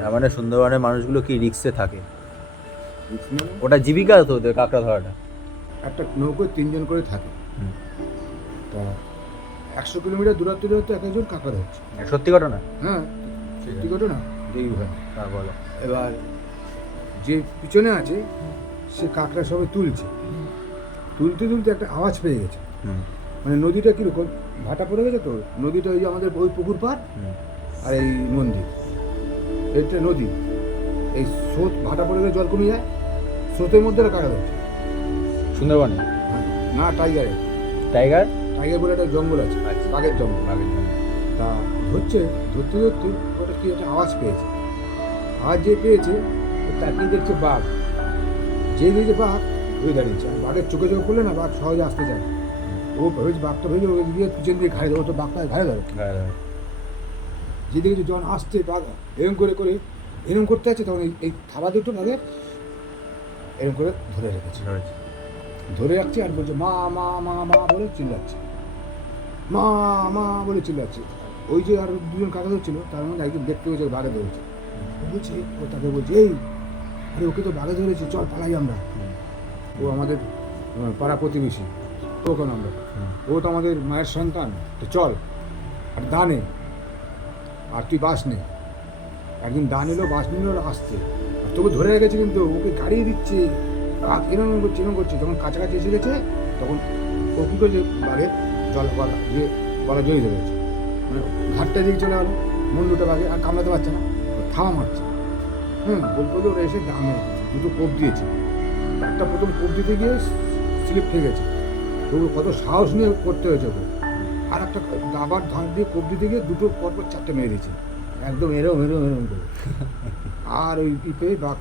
তার মানে সুন্দরবনের মানুষগুলো কি রিক্সে থাকে? রিস্ক মানে ওটা জীবিকা তো ওদের কাঁকড়া ধরাটা। একটা নৌকোয় 3 জন করে থাকে। হুম। তা 100 কিলোমিটার দূরত্বে দূরত্বে এক একজন কাঁকড়া ধরছে। সত্যি ঘটনা? হ্যাঁ, সত্যি ঘটনা। দেখি ভাই, হ্যাঁ বলো। এবার যে পিছনে আছে সে কাঁকড়া সবাই তুলছে, তুলতে তুলতে একটা আওয়াজ পেয়ে গেছে। হুম মানে নদীটা কীরকম ভাটা পড়ে গেছে তো, নদীটা ওই যে আমাদের ওই পুকুর পাড় হুম আর এই মন্দির, এটা নদী। এই স্রোত ভাটা পড়ে গেলে জল কমে যায়, স্রোতের মধ্যে ওরা কাঁকড়া ধরছে। সুন্দরবনে? হ্যাঁ, না টাইগারে, টাইগার? টাইগার বলে একটা জঙ্গল আছে, আচ্ছা। বাঘের জঙ্গল। বাঘের জন্য। তা ধরতে ধরতে ওটা কি একটা আওয়াজ পেয়েছে। আওয়াজ যে পেয়েছে ও তাকিয়ে দেখছে বাঘ, যে দেখছে বাঘ ওই দাঁড়িয়েছে। আর বাঘের চোখে চোখে পড়লে না বাঘ সহজে আসতে চায় না। ও ভেবেছে বাঘটা ভেবেছে ওই গিয়ে পিছন দিয়ে ঘাড়ে ধরে, ও তো বাঘটা ঘাড়ে ধরে। যে দেখেছে যখন আসছে বাঘ এরম করে করে এরম করতে আছে, তখন এই থাবা দুটো বাঘে এরম করে ধরে রেখেছে, ধরে রাখছে আর বলছে মা মা মা মা বলে চিল্লাচ্ছে, মা মা বলে চিল্লাচ্ছে। ওই যে আর 2জন কাকা ধরছিল তার মধ্যে একজন দেখতে পেয়েছে বাঘে ধরেছে। ও বলছে, ও তাকে বলছে এই আরে ওকে তো বাঘে ধরেছে, চল পালাই আমরা। ও আমাদের পাড়া প্রতিবেশী, তখন আমরা, ও তো আমাদের মায়ের সন্তান, তো চল আর দা নে, আর তুই বাস নে। একদিন দা নিল, বাস নিল আসতে, আর তোকে ধরে রেখেছে কিন্তু ওকে গাড়িয়ে দিচ্ছে। বাঘ এরকম করছে এরকম করছে, যখন কাছাকাছি এসে গেছে তখন ও কী করেছে বাঘের গলা যে গলা জড়িয়ে ধরেছে, মানে ঘাটটা দিকে চলে গেলো মুন্ডুটা বাঘে, আর কামড়াতে পারছে না, থামা মারছে। বলতে বলতে ওরা এসে ডাঙে দুটো কোপ দিয়েছে। একটা প্রথম কোপ দিতে গিয়ে স্লিপ খেয়ে গেছে, তবু কত সাহস নিয়ে করতে হয়েছে ওকে। আর একটা আবার ধান দিয়ে কোপ দিতে গিয়ে দুটো পরপর 4টে মেরে দিয়েছে, একদম এরম এরম এরম করে। আর ওই পেয়ে বাঘ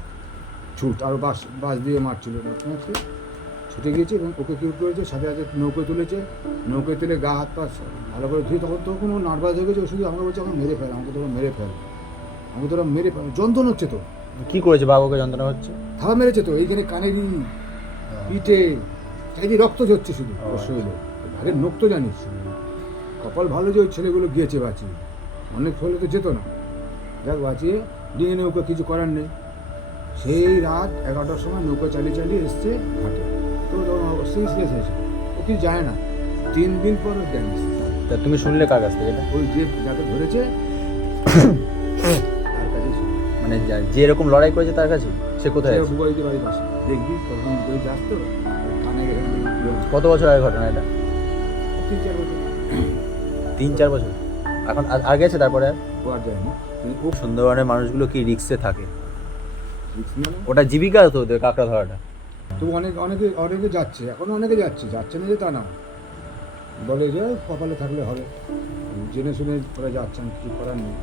ছুট, আর বাস দিয়ে মারছিল, মারতে ছুটে গিয়েছে এবং ওকে কী করেছে সাথে সাথে নৌকোয় তুলেছে। নৌকোয় তুলে গা হাত পা ভালো করে ধুয়ে, তখন ও নার্ভাস হয়ে গেছে। ও শুধু আমাকে বলছে আমাকে মেরে ফেল, আমাকে তোরা মেরে ফেল, আমাকে তোরা মেরে ফেল, যন্ত্রণা হচ্ছে তো। কি করেছে বাঘ? ওকে যন্ত্রণা হচ্ছে? থাবা মেরেছে তো, এইখানে কানেরই পিঠে চাইদি রক্ত ঝরছে শুধু ওর শরীরে। ভাগের নোখ তো জানিস, কপাল ভালো যে ওই ছেলেগুলো গিয়েছে বাঁচিয়ে, অনেক হলে তো যেত না। যাক বাঁচিয়ে নিয়ে নৌকা, কিছু করার নেই। সেই রাত 11টার সময় নৌকা চালিয়ে চালিয়ে এসছে ঘাটে, তো সিরিয়াসনেস হয়েছে, ও কিছু যায় না। 3 দিন পর ওর জ্ঞান এসছে। তা তুমি শুনলে কার কাছ থেকে এটা? ওই যে যাকে ধরেছে তার কাছে মানে যে এরকম লড়াই করেছে তার কাছে? সে কোথায় আছে? বুবাইতে বাড়ির পাশে, দেখবি তখন বই যাস তো কানে গেলে কত বছর আগে ঘটনা এটা? 3-4 বছর 3-4 বছর? এখন আর গেছে তারপরে আর? ও আর যায়নি। ও সুন্দরবনের মানুষগুলো কি রিক্সে থাকে? রিস্ক মানে ওটা জীবিকা তো ওদের কাঁকড়া ধরাটা। তো অনেকে যাচ্ছে, এখনো অনেকে যাচ্ছে না যে তা না, বলে যে কপালে থাকলে হবে, জেনে শুনে ওরা যাচ্ছেন, কিছু করার নেই।